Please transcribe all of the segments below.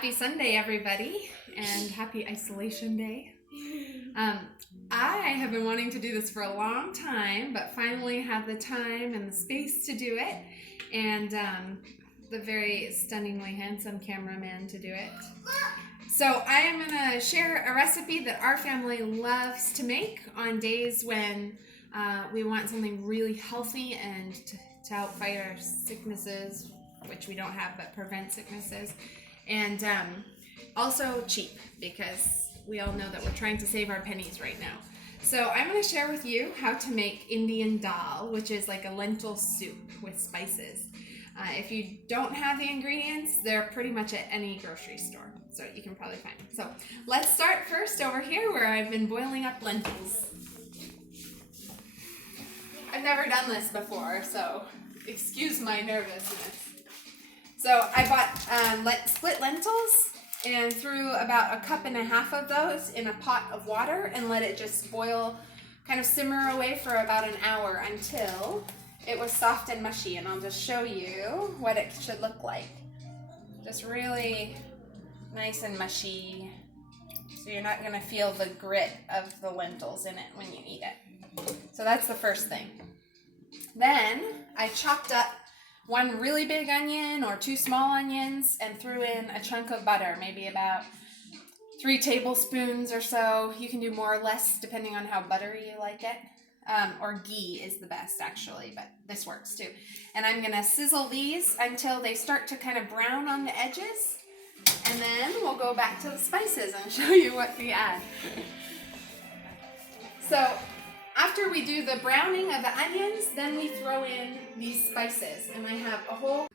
Happy Sunday, everybody, and happy isolation day. I have been wanting to do this for a long time, but finally have the time and the space to do it, and the very stunningly handsome cameraman to do it. So I am going to share a recipe that our family loves to make on days when we want something really healthy and to help fight our sicknesses, which we don't have, but prevent sicknesses. And also cheap, because we all know that we're trying to save our pennies right now. So I'm going to share with you how to make Indian dal, which is like a lentil soup with spices. If you don't have the ingredients, they're pretty much at any grocery store, so you can probably find them. So let's start first over here where I've been boiling up lentils. I've never done this before, so excuse my nervousness. So I bought split lentils and threw about 1.5 cups of those in a pot of water and let it just boil, kind of simmer away for about an hour until it was soft and mushy. And I'll just show you what it should look like. Just really nice and mushy, so you're not going to feel the grit of the lentils in it when you eat it. So that's the first thing. Then I chopped up 1 really big onion or 2 small onions and threw in a chunk of butter, maybe about 3 tablespoons or so. You can do more or less depending on how buttery you like it. Or ghee is the best actually, but this works too. And I'm going to sizzle these until they start to kind of brown on the edges. And then we'll go back to the spices and show you what we add. So after we do the browning of the onions, then we throw in these spices. And I have a whole...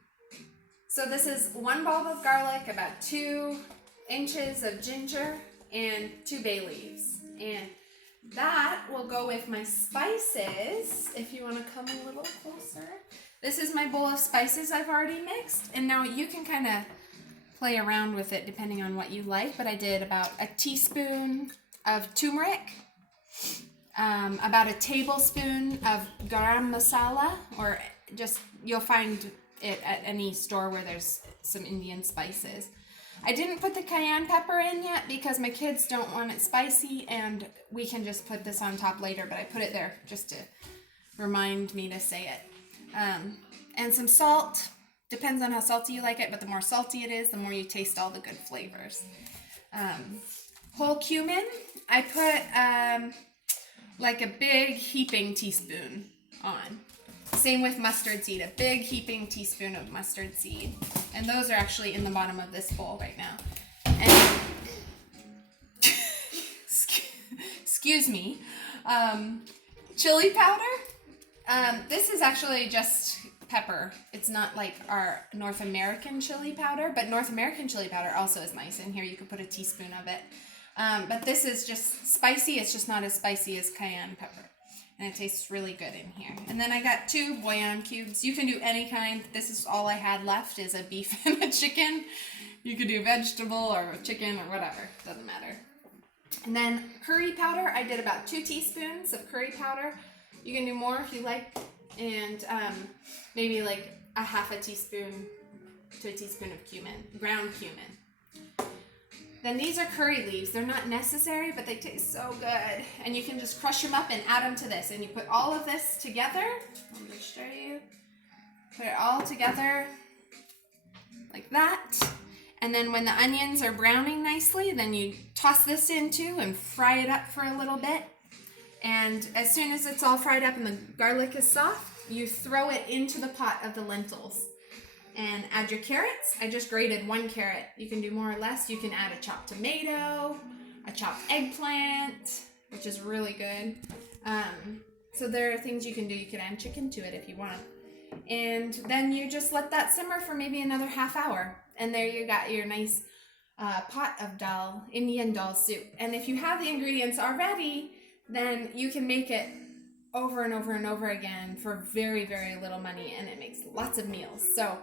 So this is 1 bulb of garlic, about 2 inches of ginger, and 2 bay leaves. And that will go with my spices. If you want to come a little closer. This is my bowl of spices I've already mixed. And now you can kind of play around with it depending on what you like. But I did about a teaspoon of turmeric. About a tablespoon of garam masala, or just, you'll find it at any store where there's some Indian spices. I didn't put the cayenne pepper in yet because my kids don't want it spicy, and we can just put this on top later, but I put it there just to remind me to say it. And some salt. Depends on how salty you like it, but the more salty it is, the more you taste all the good flavors. Whole cumin. I put like a big heaping teaspoon on. Same with mustard seed, a big heaping teaspoon of mustard seed. And those are actually in the bottom of this bowl right now. And excuse me. Chili powder. This is actually just pepper. It's not like our North American chili powder, but North American chili powder also is nice. In here you could put a teaspoon of it. But this is just spicy. It's just not as spicy as cayenne pepper. And it tastes really good in here. And then I got 2 bouillon cubes. You can do any kind. This is all I had left is a beef and a chicken. You could do vegetable or chicken or whatever. Doesn't matter. And then curry powder. I did about 2 teaspoons of curry powder. You can do more if you like. And maybe like a 1/2 teaspoon to a teaspoon of cumin, ground cumin. Then these are curry leaves. They're not necessary, but they taste so good. And you can just crush them up and add them to this. And you put all of this together. Let me show you. Put it all together like that. And then when the onions are browning nicely, then you toss this in too and fry it up for a little bit. And as soon as it's all fried up and the garlic is soft, you throw it into the pot of the lentils. And add your carrots. I just grated 1 carrot. You can do more or less. You can add a chopped tomato, a chopped eggplant, which is really good. So there are things you can do. You can add chicken to it if you want. And then you just let that simmer for maybe another 1/2 hour. And there you got your nice pot of dal, Indian dal soup. And if you have the ingredients already, then you can make it over and over and over again for very, very little money. And it makes lots of meals. So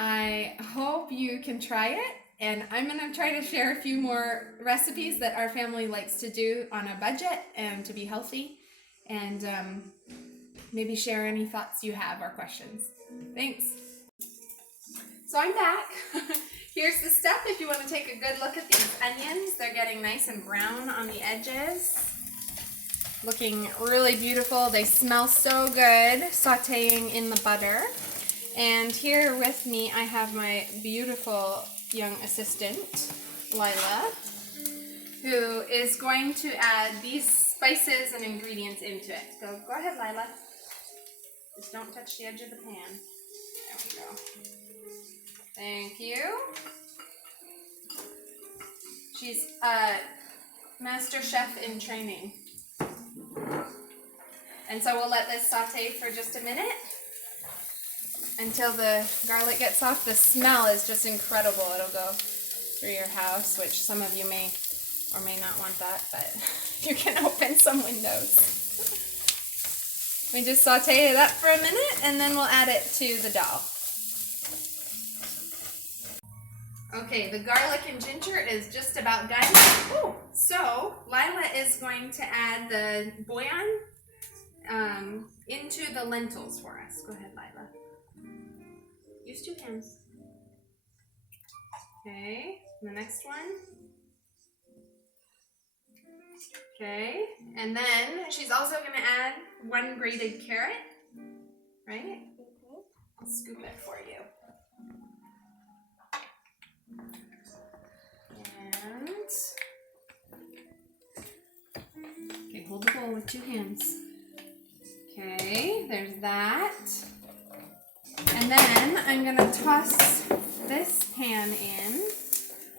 I hope you can try it, and I'm going to try to share a few more recipes that our family likes to do on a budget and to be healthy, and maybe share any thoughts you have or questions. Thanks. So I'm back. Here's the step if you want to take a good look at these onions. They're getting nice and brown on the edges. Looking really beautiful. They smell so good sauteing in the butter. And here with me I have my beautiful young assistant, Lila, who is going to add these spices and ingredients into it. Go ahead, Lila. Just don't touch the edge of the pan. There we go. Thank you. She's a master chef in training. And so we'll let this saute for just a minute until the garlic gets soft. The smell is just incredible. It'll go through your house, which some of you may or may not want that, but you can open some windows. We just saute it up for a minute and then we'll add it to the dal. Okay, the garlic and ginger is just about done. Ooh, so Lila is going to add the bouillon into the lentils for us. Go ahead, Lila. Use 2 hands. Okay, the next one. Okay, and then she's also going to add 1 grated carrot, right? I'll scoop it for you. And, okay, hold the bowl with 2 hands. Okay, there's that. And then I'm gonna toss this pan in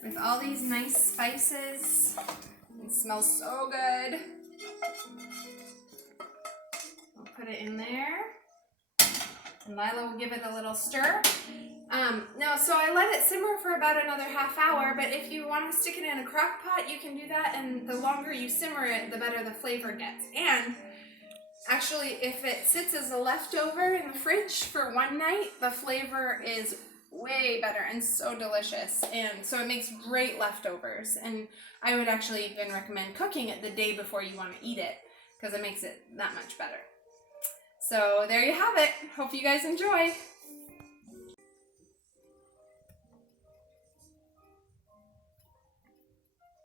with all these nice spices. It smells so good. I'll put it in there. And Lila will give it a little stir. No, so I let it simmer for about another ½ hour, but if you want to stick it in a crock pot, you can do that, and the longer you simmer it, the better the flavor gets. And actually, if it sits as a leftover in the fridge for one night, the flavor is way better and so delicious, and so it makes great leftovers. And I would actually even recommend cooking it the day before you want to eat it, because it makes it that much better. So there you have it. Hope you guys enjoy.